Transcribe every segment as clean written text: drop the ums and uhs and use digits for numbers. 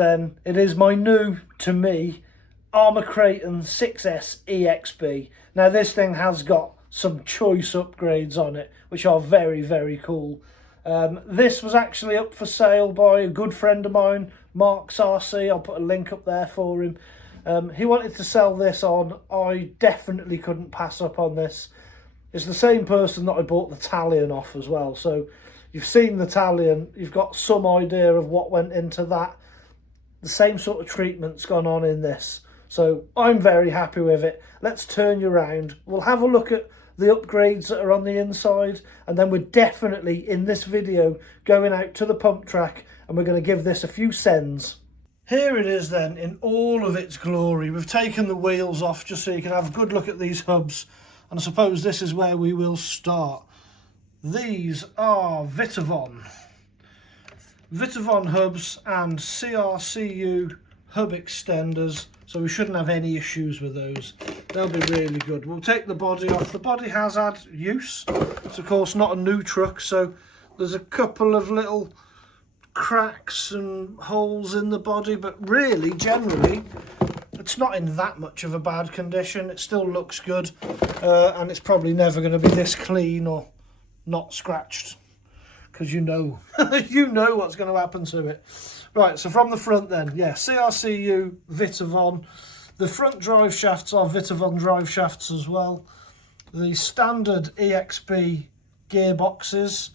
then, it is my new, to me, ARRMA KRATON 6S EXB. Now this thing has got some choice upgrades on it, which are very, very cool. This was actually up for sale by a good friend of mine, Mark's RC. I'll put a link up there for him. He wanted to sell this on. I definitely couldn't pass up on this. It's the same person that I bought the Talion off as well. So you've seen the Talion, you've got some idea of what went into that. The same sort of treatment's gone on in this. So I'm very happy with it. Let's turn you around. We'll have a look at the upgrades that are on the inside, and then we're definitely in this video going out to the pump track and we're going to give this a few sends. Here it is then in all of its glory. We've taken the wheels off just so you can have a good look at these hubs, and I suppose this is where we will start. These are Vitavon hubs and CRCU hub extenders, so we shouldn't have any issues with those. They'll be really good. We'll take the body off. The body has had use. It's of course not a new truck, so there's a couple of little cracks and holes in the body, but really, generally, it's not in that much of a bad condition. It still looks good, and it's probably never going to be this clean or not scratched, because you know, you know what's going to happen to it. Right, so from the front then, yeah, CRCU Vitavon. The front drive shafts are Vitavon drive shafts as well. The standard EXB gearboxes,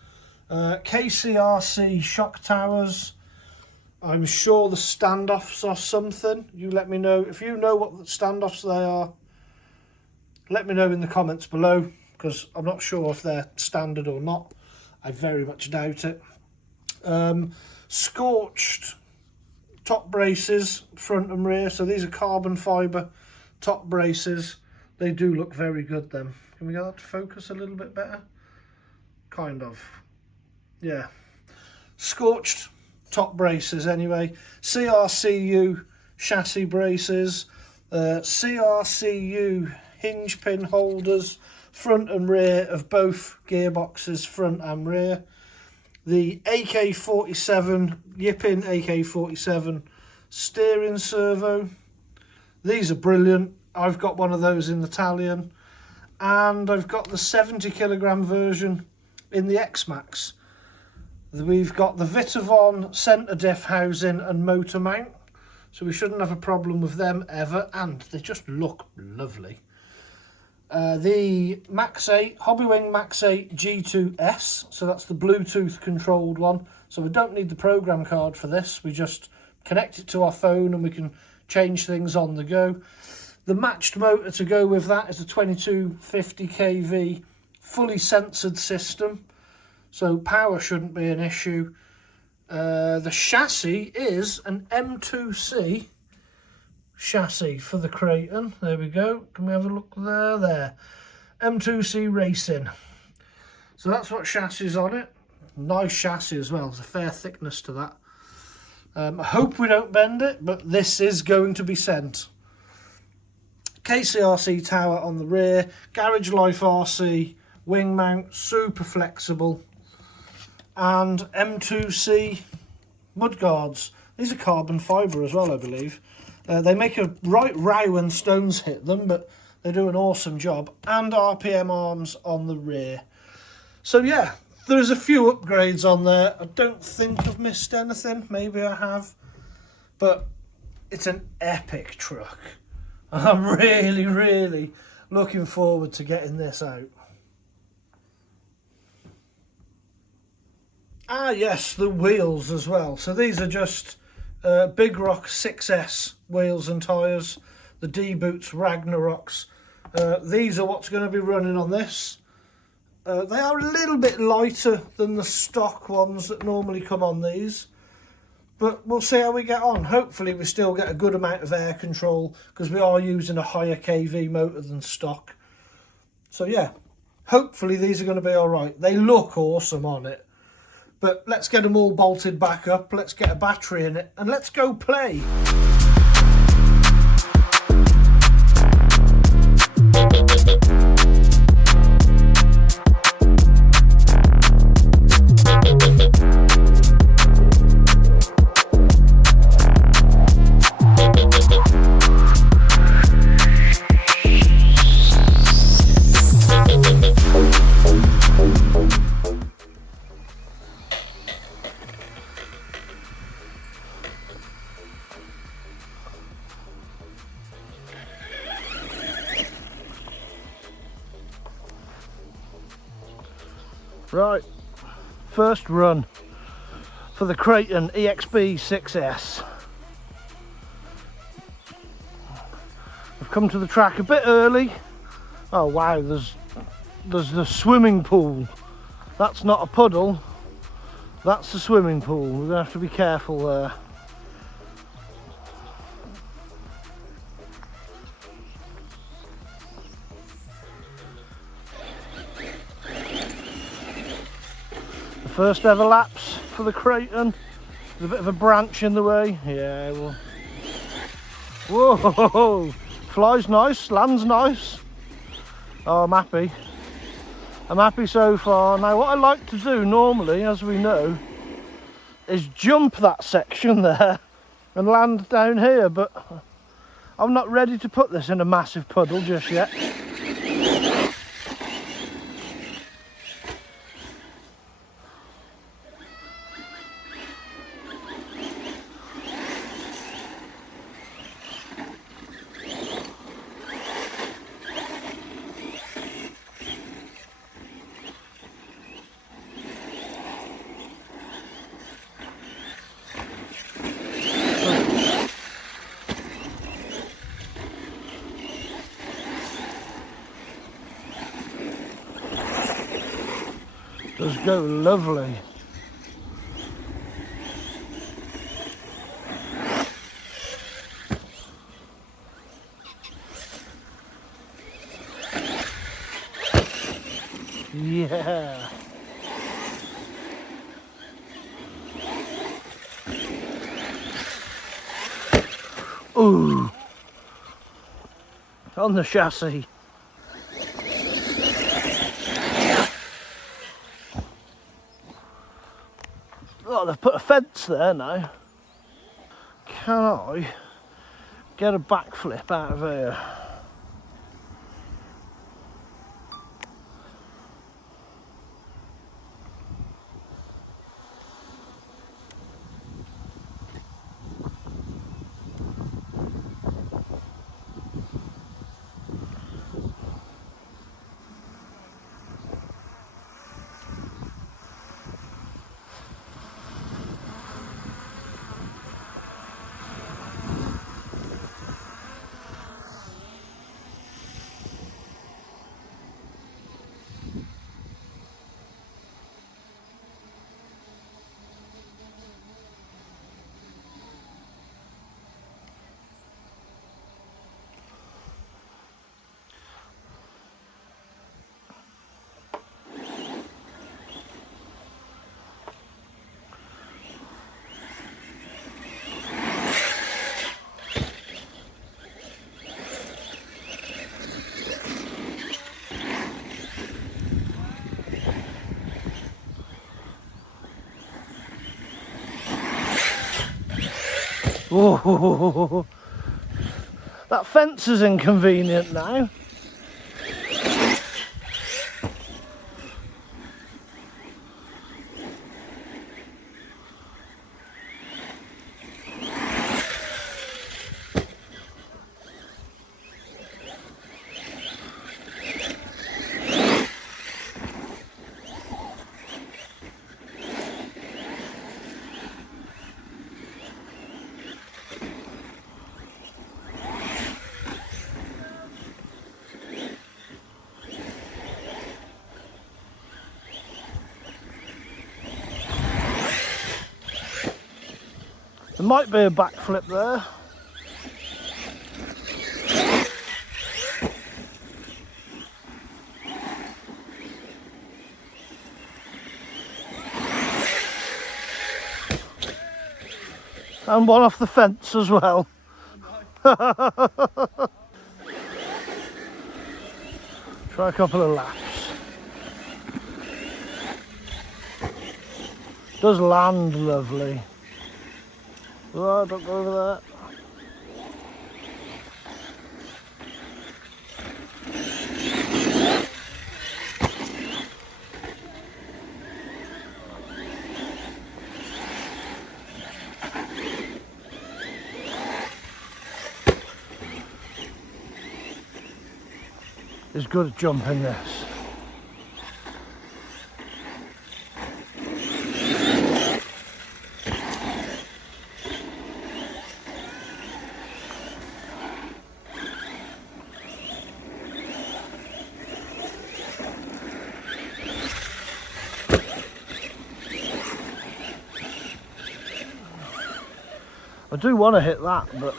KCRC shock towers. I'm sure the standoffs are something. You let me know. If you know what the standoffs they are, let me know in the comments below, because I'm not sure if they're standard or not. I very much doubt it. Scorched top braces, front and rear. So these are carbon fibre top braces. They do look very good then. Can we get that to focus a little bit better? Kind of. Yeah. Scorched top braces anyway. CRCU chassis braces. CRCU hinge pin holders, front and rear of both gearboxes, front and rear. The AK-47, Yippin AK-47 steering servo. These are brilliant. I've got one of those in the Talion, and I've got the 70 kilogram version in the X-Max. We've got the Vitavon centre diff housing and motor mount, so we shouldn't have a problem with them ever, and they just look lovely. The Max 8, Hobbywing Max 8 G2S, so that's the Bluetooth controlled one, so we don't need the program card for this, we just connect it to our phone and we can change things on the go. The matched motor to go with that is a 2250 kV fully censored system, so power shouldn't be an issue. The chassis is an M2C chassis for the Kraton. There we go. Can we have a look there? There. M2C Racing. So that's what chassis is on it. Nice chassis as well. There's a fair thickness to that. I hope we don't bend it, but this is going to be sent. KCRC tower on the rear. Garage Life RC wing mount. Super flexible. And M2C mudguards. These are carbon fibre as well, I believe. They make a right row when stones hit them, but they do an awesome job. And RPM arms on the rear. So yeah, there's a few upgrades on there. I don't think I've missed anything. Maybe I have. But it's an epic truck. I'm really, really looking forward to getting this out. Ah yes, the wheels as well. So these are just Big Rock 6S wheels and tyres, the D-Boots Ragnaroks. These are what's going to be running on this. They are a little bit lighter than the stock ones that normally come on these, but we'll see how we get on. Hopefully we still get a good amount of air control, because we are using a higher kV motor than stock. So yeah, hopefully these are going to be alright. They look awesome on it. But let's get them all bolted back up, let's get a battery in it, and let's go play. Right, first run for the Kraton EXB 6S. I've come to the track a bit early. Oh wow, there's the swimming pool. That's not a puddle, that's the swimming pool. We're gonna have to be careful there. The first ever laps for the Kraton. There's a bit of a branch in the way. Yeah, well. Whoa! Flies nice, lands nice. Oh, I'm happy. I'm happy so far. Now, what I like to do normally, as we know, is jump that section there and land down here, but I'm not ready to put this in a massive puddle just yet. Does go lovely. Yeah. Ooh. On the chassis. Oh, they've put a fence there now. Can I get a backflip out of here? Oh, that fence is inconvenient now. There might be a backflip there. And one off the fence as well. Try a couple of laps. Does land lovely. Oh, don't go over there. It's good at jumping this. I do want to hit that, but...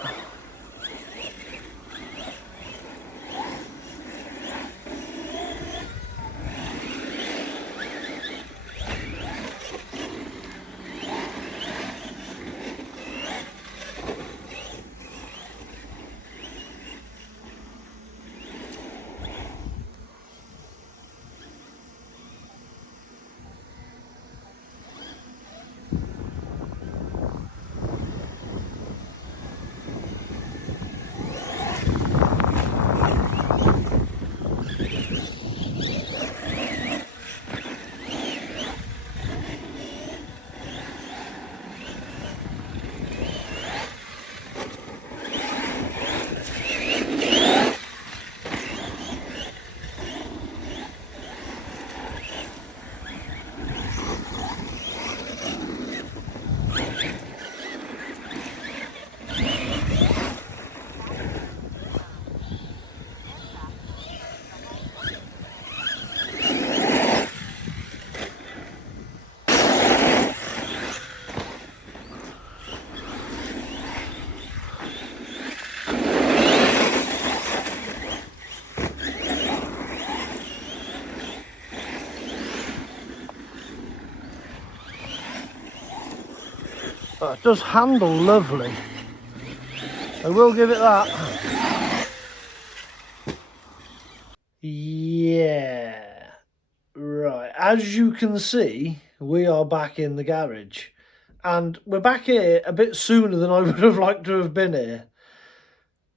Oh, it does handle lovely. I will give it that. Yeah. Right. As you can see, we are back in the garage. And we're back here a bit sooner than I would have liked to have been here.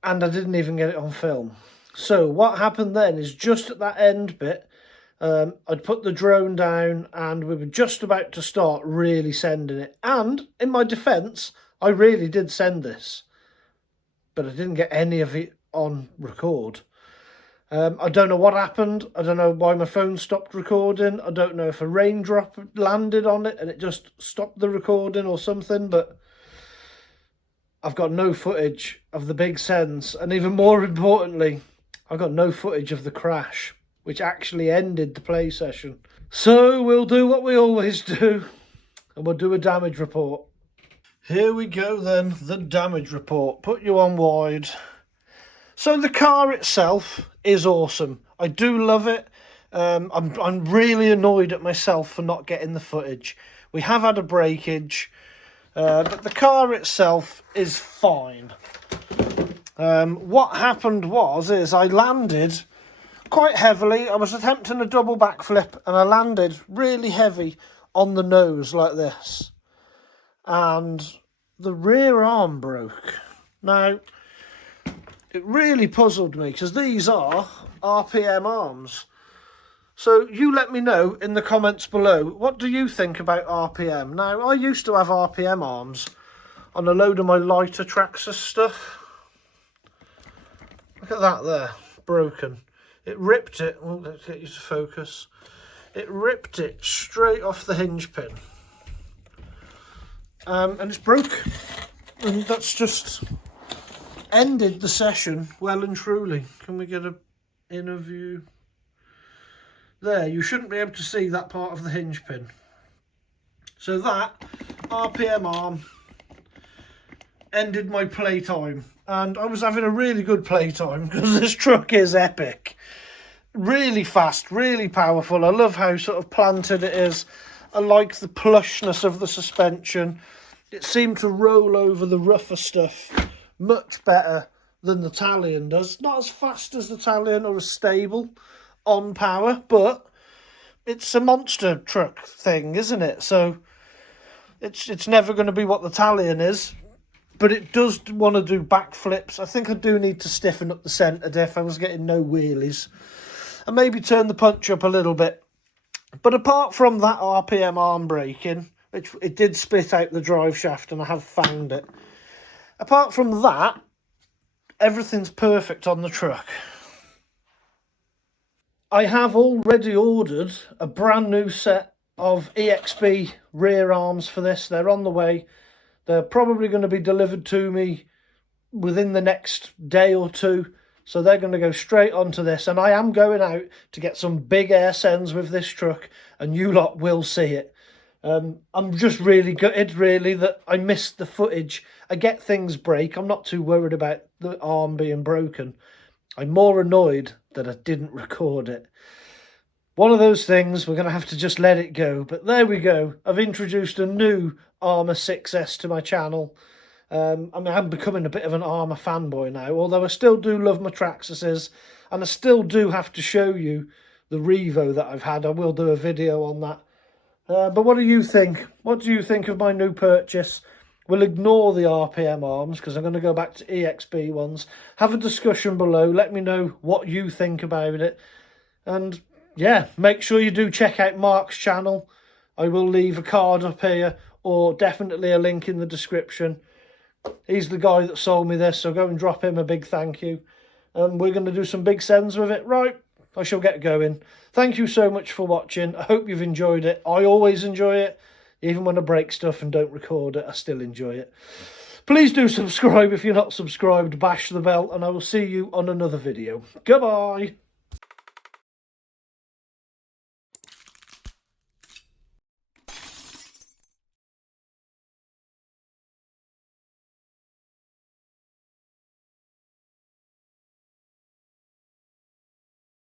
And I didn't even get it on film. So what happened then is just at that end bit, I'd put the drone down and we were just about to start really sending it. And in my defence, I really did send this. But I didn't get any of it on record. I don't know what happened. I don't know why my phone stopped recording. I don't know if a raindrop landed on it and it just stopped the recording or something. But I've got no footage of the big sends. And even more importantly, I've got no footage of the crash, which actually ended the play session. So we'll do what we always do, and we'll do a damage report. Here we go then, the damage report. Put you on wide. So the car itself is awesome. I do love it. I'm really annoyed at myself for not getting the footage. We have had a breakage, but the car itself is fine. What happened is I landed quite heavily. I was attempting a double backflip and I landed really heavy on the nose like this. And the rear arm broke. Now, it really puzzled me because these are RPM arms. So you let me know in the comments below, what do you think about RPM? Now, I used to have RPM arms on a load of my lighter Traxxas stuff. Look at that there, broken. It ripped it, oh, let's get you to focus. It ripped it straight off the hinge pin. And it's broke. And that's just ended the session well and truly. Can we get an inner view? There, you shouldn't be able to see that part of the hinge pin. So that RPM arm ended my playtime. And I was having a really good playtime because this truck is epic. Really fast, really powerful. I love how sort of planted it is. I like the plushness of the suspension. It seemed to roll over the rougher stuff much better than the Talion does. Not as fast as the Talion or as stable on power, but it's a monster truck thing, isn't it? So it's never going to be what the Talion is. But it does want to do backflips. I think I do need to stiffen up the centre diff. I was getting no wheelies. And maybe turn the punch up a little bit. But apart from that RPM arm braking, which it did spit out the drive shaft and I have found it. Apart from that, everything's perfect on the truck. I have already ordered a brand new set of EXB rear arms for this. They're on the way. They're probably going to be delivered to me within the next day or two. So they're going to go straight onto this. And I am going out to get some big air sends with this truck. And you lot will see it. I'm just really gutted, really, that I missed the footage. I get things break. I'm not too worried about the arm being broken. I'm more annoyed that I didn't record it. One of those things, we're going to have to just let it go. But there we go. I've introduced a new ARRMA 6S to my channel. I mean, I'm becoming a bit of an ARRMA fanboy now, although I still do love my Traxxases, and I still do have to show you the Revo that I've had. I will do a video on that. But what do you think? What do you think of my new purchase? We'll ignore the RPM arms because I'm going to go back to EXB ones. Have a discussion below. Let me know what you think about it. And yeah, make sure you do check out Mark's channel. I will leave a card up here or definitely a link in the description. He's the guy that sold me this, so go and drop him a big thank you. And we're going to do some big sends with it. Right, I shall get going. Thank you so much for watching. I hope you've enjoyed it. I always enjoy it. Even when I break stuff and don't record it, I still enjoy it. Please do subscribe if you're not subscribed. Bash the bell, and I will see you on another video. Goodbye.